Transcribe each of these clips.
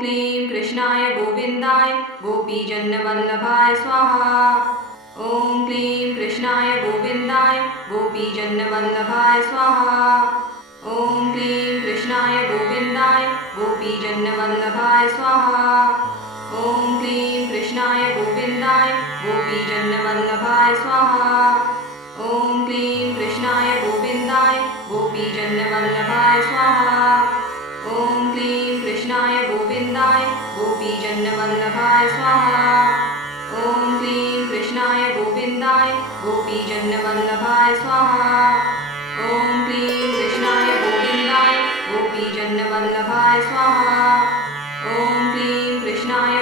क्लीं कृष्णाय गोविन्दाय गोपीजनवल्लभाय स्वाहा। ॐ क्लीं कृष्णाय गोविन्दाय गोपीजनवल्लभाय स्वाहा। ॐ क्लीं कृष्णाय गोविन्दाय गोपीजनवल्लभाय स्वाहा। ॐ क्लीं कृष्णाय गोविन्दाय गोपीजनवल्लभाय स्वाहा। ॐ क्लीं कृष्णाय गोविन्दाय गोपीजनवल्लभाय स्वाहा। ॐ क्लीं कृष्णाय गोविन्दाय गोपीजनवल्लभाय स्वाहा। ॐ क्लीं कृष्णाय गोविन्दाय गोपीजनवल्लभाय स्वाहा। ॐ क्लीं कृष्णाय गोविन्दाय गोपीजनवल्लभाय स्वाहा। ॐ क्लीं कृष्णाय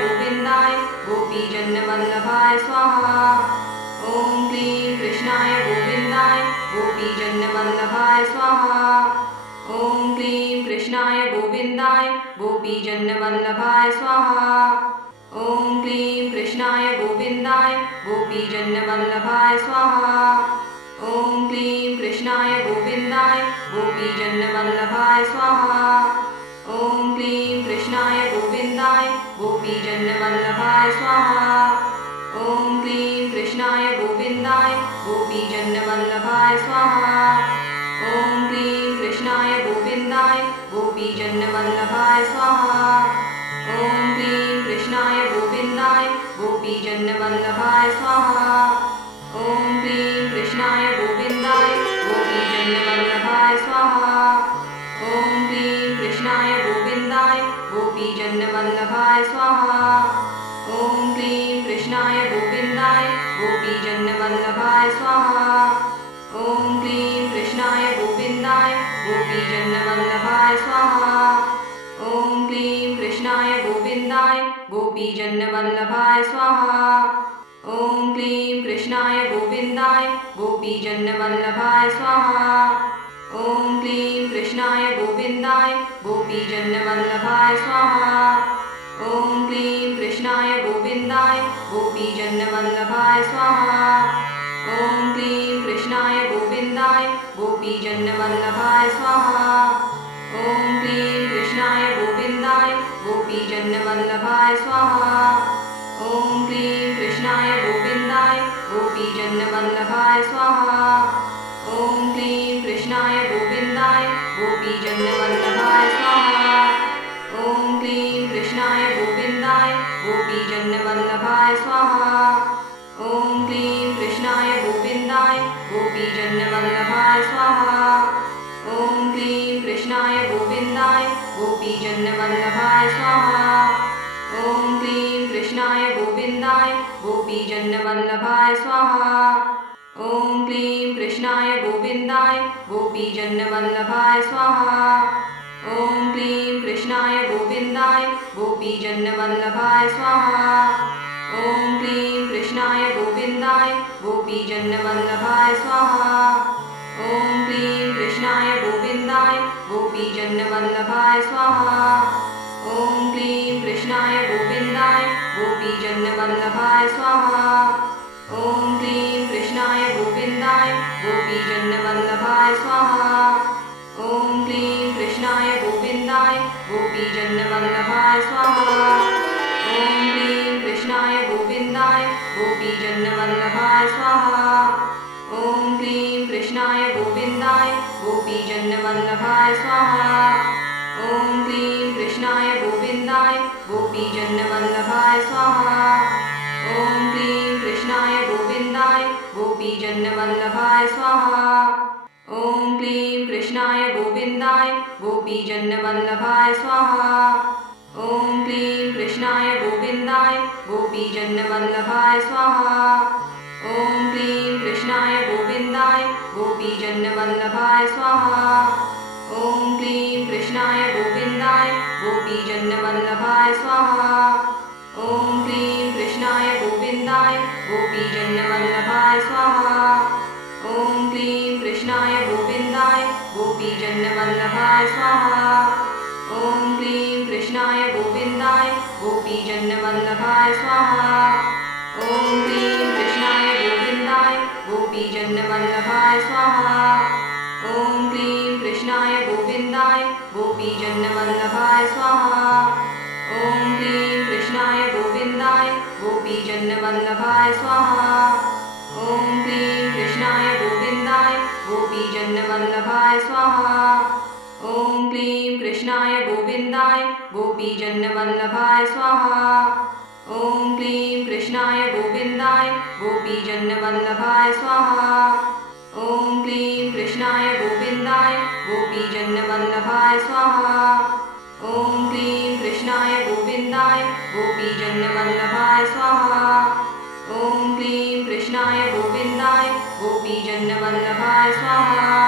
गोविन्दाय गोपीजनवल्लभाय स्वाहा। ॐ क्लीं कृष्णाय गोविन्दाय गोपीजनवल्लभाय स्वाहा। ॐ क्लीं कृष्णाय गोविन्दाय गोपीजनवल्लभाय स्वाहा। ॐ क्लीं कृष्णाय गोविन्दाय गोपीजनवल्लभाय स्वाहा। ॐ क्लीं कृष्णाय गोविन्दाय गोपीजनवल्लभाय स्वाहा। ॐ क्लीं कृष्णाय गोविन्दाय गोपीजनवल्लभाय स्वाहा। ॐ क्लीं कृष्णाय गोविन्दाय गोपीजनवल्लभाय स्वाहा। ॐ क्लीं कृष्णाय गोविन्दाय गोपीजनवल्लभाय स्वाहा। ॐ क्लीं कृष्णाय गोविन्दाय गोपीजनवल्लभाय स्वाहा। ॐ क्लीं कृष्णाय गोविन्दाय गोपीजनवल्लभाय स्वाहा। ॐ क्लीं कृष्णाय गोविन्दाय गोपीजनवल्लभाय स्वाहा। ॐ क्लीं कृष्णाय गोविन्दाय गोपीजनवल्लभाय स्वाहा। ॐ क्लीं कृष्णाय गोविन्दाय गोपीजनवल्लभाय स्वाहा। ॐ क्लीं कृष्णाय गोविन्दाय गोपीजनवल्लभाय स्वाहा। ॐ क्लीं कृष्णाय गोविन्दाय गोपीजनवल्लभाय स्वाहा। ॐ क्लीं कृष्णाय गोविन्दाय गोपीजनवल्लभाय स्वाहा। ॐ क्लीं कृष्णाय गोविन्दाय गोपीजनवल्लभाय स्वाहा। ॐ क्लीं कृष्णाय गोविन्दाय गोपीजनवल्लभाय स्वाहा। ॐ क्लीं कृष्णाय गोविन्दाय गोपीजनवल्लभाय स्वाहा। ॐ क्लीं कृष्णाय गोविन्दाय गोपीजनवल्लभाय स्वाहा। ॐ क्लीं कृष्णाय गोविन्दाय गोपीजनवल्लभाय स्वाहा। ॐ क्लीं कृष्णाय गोविन्दाय गोपीजनवल्लभाय स्वाहा। ॐ क्लीं कृष्णाय गोविन्दाय गोपीजनवल्लभाय स्वाहा। ॐ क्लीं कृष्णाय गोविन्दाय गोपीजनवल्लभाय स्वाहा। ॐ क्लीं कृष्णाय गोविन्दाय गोपीजनवल्लभाय स्वाहा। ॐ क्लीं कृष्णाय गोविन्दाय गोपीजनवल्लभाय स्वाहा। ॐ क्लीं कृष्णाय गोविन्दाय गोपीजनवल्लभाय स्वाहा। ॐ क्लीं कृष्णाय गोविन्दाय गोपीजनवल्लभाय स्वाहा। ॐ क्लीं कृष्णाय गोविन्दाय गोपीजनवल्लभाय स्वाहा। ॐ क्लीं कृष्णाय गोविन्दाय गोपीजनवल्लभाय स्वाहा। ॐ क्लीं कृष्णाय गोविन्दाय गोपीजनवल्लभाय स्वाहा। ॐ क्लीं कृष्णाय गोविन्दाय गोपीजनवल्लभाय स्वाहा। ॐ क्लीं कृष्णाय गोविन्दाय गोपीजनवल्लभाय स्वाहा। ॐ क्लीं कृष्णाय गोविन्दाय गोपीजनवल्लभाय स्वाहा। ॐ क्लीं कृष्णाय गोविन्दाय गोपीजनवल्लभाय स्वाहा। ॐ क्लीं कृष्णाय गोविन्दाय गोपीजनवल्लभाय स्वाहा। ॐ क्लीं कृष्णाय गोविन्दाय गोपीजनवल्लभाय स्वाहा। ॐ क्लीं कृष्णाय गोविन्दाय गोपीजनवल्लभाय स्वाहा। ॐ क्लीं कृष्णाय गोविन्दाय गोपीजनवल्लभाय स्वाहा। ॐ क्लीं कृष्णाय गोविन्दाय गोपीजनवल्लभाय स्वाहा। ॐ क्लीं कृष्णाय गोविन्दाय गोपीजनवल्लभाय स्वाहा। ॐ क्लीं कृष्णाय गोविन्दाय गोपीजनवल्लभाय स्वाहा। ॐ क्लीं कृष्णाय गोविन्दाय गोपीजनवल्लभाय स्वाहा। ॐ क्लीं कृष्णाय गोविन्दाय गोपीजनवल्लभाय स्वाहा। ॐ क्लीं कृष्णाय गोविन्दाय गोपीजनवल्लभाय स्वाहा। गोपीजन्नवल्लभाय स्वाहा। ॐ क्लीं कृष्णाय गोविन्दाय गोपीजन्नवल्लभाय स्वाहा। ॐ क्लीं कृष्णाय गोविन्दाय गोपीजन्नवल्लभाय स्वाहा। ॐ क्लीं कृष्णाय गोविन्दाय गोपीजन्नवल्लभाय स्वाहा। ॐ क्लीं कृष्णाय गोविन्दाय गोपीजन्नवल्लभाय स्वाहा। ॐ क्लीं कृष्णाय गोविन्दाय गोपीजन्नवल्लभाय स्वाहा। ॐ क्लीं कृष्णाय गोविन्दाय गोपीजन्नवल्लभाय स्वाहा। ॐ क्लीं कृष्णाय गोविन्दाय गोपीजन्नवल्लभाय स्वाहा।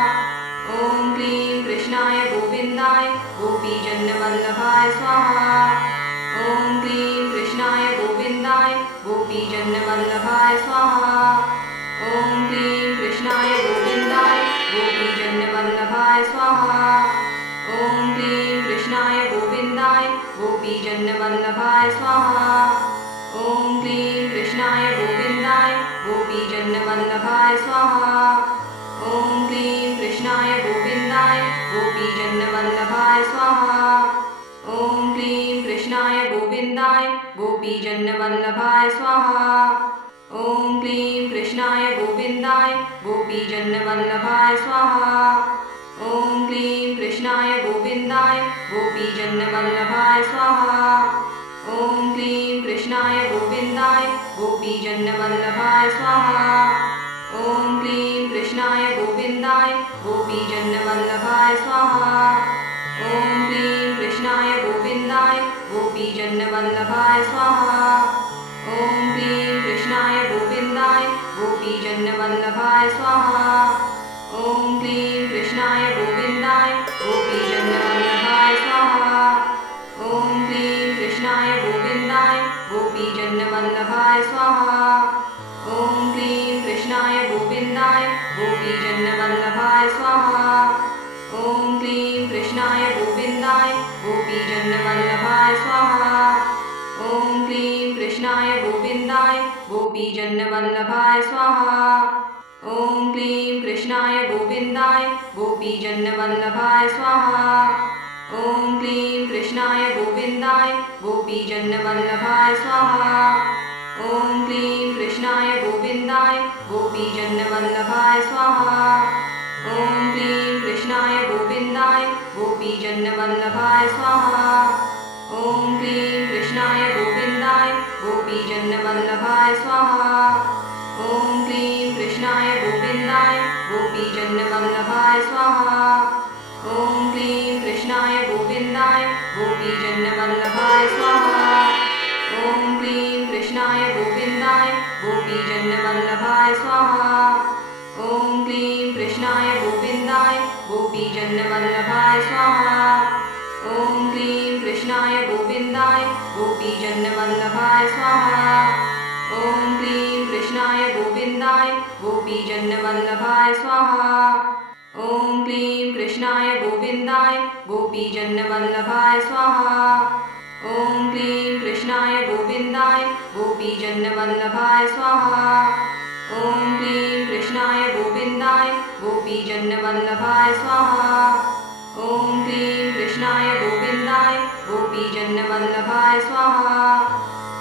ॐ क्लीं कृष्णाय गोविन्दाय गोपीजन्नवल्लभाय स्वाहा। ॐ क्लीं कृष्णाय गोविन्दाय गोपीजन्नवल्लभाय स्वाहा। ॐ क्लीं कृष्णाय गोविन्दाय गोपीजन्नवल्लभाय स्वाहा। ॐ क्लीं कृष्णाय गोविन्दाय गोपीजन्नवल्लभाय स्वाहा। ॐ क्लीं कृष्णाय गोविन्दाय गोपीजन्नवल्लभाय स्वाहा। ॐ क्लीं कृष्णाय गोविन्दाय गोपीजन्नवल्लभाय स्वाहा। ॐ क्लीं कृष्णाय गोविन्दाय गोपीजन्नवल्लभाय स्वाहा। ॐ क्लीं कृष्णाय गोविन्दाय गोपीजन्नवल्लभाय स्वाहा। ॐ क्लीं कृष्णाय गोविन्दाय गोपीजन्नवल्लभाय स्वाहा। ॐ क्लीं कृष्णाय गोविन्दाय गोपीजन्नवल्लभाय स्वाहा। ॐ क्लीं कृष्णाय गोविन्दाय गोपीजन्नवल्लभाय स्वाहा। ॐ क्लीं कृष्णाय गोविन्दाय गोपीजन्नवल्लभाय स्वाहा। ॐ क्लीं कृष्णाय गोविन्दाय गोपीजन्नवल्लभाय स्वाहा। ॐ क्लीं कृष्णाय गोविन्दाय गोपीजन्नवल्लभाय स्वाहा। ॐ क्लीं कृष्णाय गोविन्दाय गोपीजन्नवल्लभाय स्वाहा। ॐ क्लीं कृष्णाय गोविन्दाय गोपीजन्नवल्लभाय स्वाहा। ॐ क्लीं कृष्णाय गोविन्दाय गोपीजन्नवल्लभाय स्वाहा। ॐ क्लीं कृष्णाय गोविन्दाय गोपीजन्नवल्लभाय स्वाहा। ॐ क्लीं कृष्णाय गोविन्दाय गोपीजन्नवल्लभाय स्वाहा। ॐ क्लीं कृष्णाय गोविन्दाय गोपीजन्नवल्लभाय स्वाहा। ॐ क्लीं कृष्णाय गोविन्दाय गोपीजन्नवल्लभाय स्वाहा। ॐ क्लीं कृष्णाय गोविन्दाय गोपीजन्नवल्लभाय स्वाहा। ॐ क्लीं कृष्णाय गोविन्दाय गोपीजन्नवल्लभाय स्वाहा। ॐ क्लीं कृष्णाय गोविन्दाय गोपीजन्नवल्लभाय स्वाहा। ॐ क्लीं कृष्णाय गोविन्दाय गोपीजन्नवल्लभाय स्वाहा। ॐ क्लीं कृष्णाय गोविन्दाय गोपीजन्नवल्लभाय स्वाहा। ॐ क्लीं कृष्णाय गोविन्दाय गोपीजन्नवल्लभाय स्वाहा। ॐ क्लीं कृष्णाय गोविन्दाय गोपीजन्नवल्लभाय स्वाहा। ॐ क्लीं कृष्णाय गोविन्दाय गोपीजन्नवल्लभाय स्वाहा। ॐ क्लीं कृष्णाय गोविन्दाय गोपीजन्नवल्लभाय स्वाहा। ॐ क्लीं कृष्णाय गोविन्दाय गोपीजन्नवल्लभाय स्वाहा। ॐ क्लीं कृष्णाय गोविन्दाय गोपीजन्नवल्लभाय स्वाहा। ॐ क्लीं कृष्णाय गोविन्दाय गोपीजन्नवल्लभाय स्वाहा।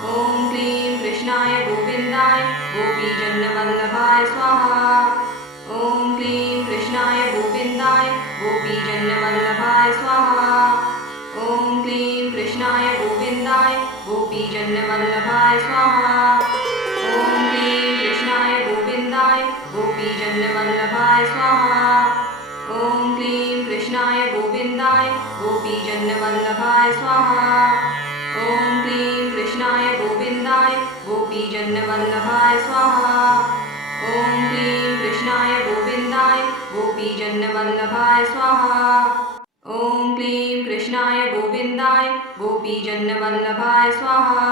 ॐ क्लीं कृष्णाय गोविन्दाय गोपीजन्नवल्लभाय स्वाहा। ॐ क्लीं कृष्णाय गोविन्दाय गोपीजन्नवल्लभाय स्वाहा। ॐ क्लीं कृष्णाय गोविन्दाय गोपीजन्नवल्लभाय स्वाहा। ॐ क्लीं कृष्णाय गोविन्दाय गोपीजन्नवल्लभाय स्वाहा। ॐ क्लीं कृष्णाय गोविन्दाय गोपीजन्नवल्लभाय स्वाहा। ॐ क्लीं कृष्णाय गोविन्दाय गोपीजन्नवल्लभाय स्वाहा। ॐ क्लीं कृष्णाय गोविन्दाय गोपीजन्नवल्लभाय स्वाहा। ॐ क्लीं कृष्णाय गोविन्दाय गोपीजन्नवल्लभाय स्वाहा।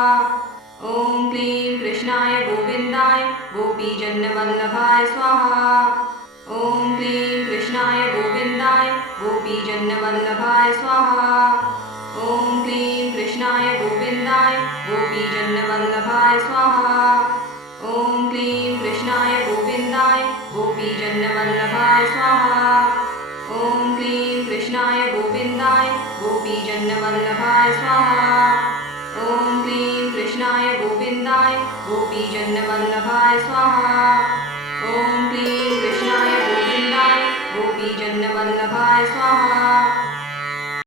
ॐ क्लीं कृष्णाय गोविन्दाय गोपीजन्नवल्लभाय स्वाहा। ॐ क्लीं कृष्णाय गोविन्दाय गोपीजन्नवल्लभाय स्वाहा। ॐ क्लीं कृष्णाय गोविन्दाय गोपीजन्नवल्लभाय स्वाहा। ॐ क्लीं कृष्णाय गोविन्दाय गोपीजन्नवल्लभाय स्वाहा। ॐ क्लीं कृष्णाय गोविन्दाय गोपीजनवल्लभाय स्वाहा। ॐ क्लीं कृष्णाय गोविन्दाय गोपीजनवल्लभाय स्वाहा। ॐ क्लीं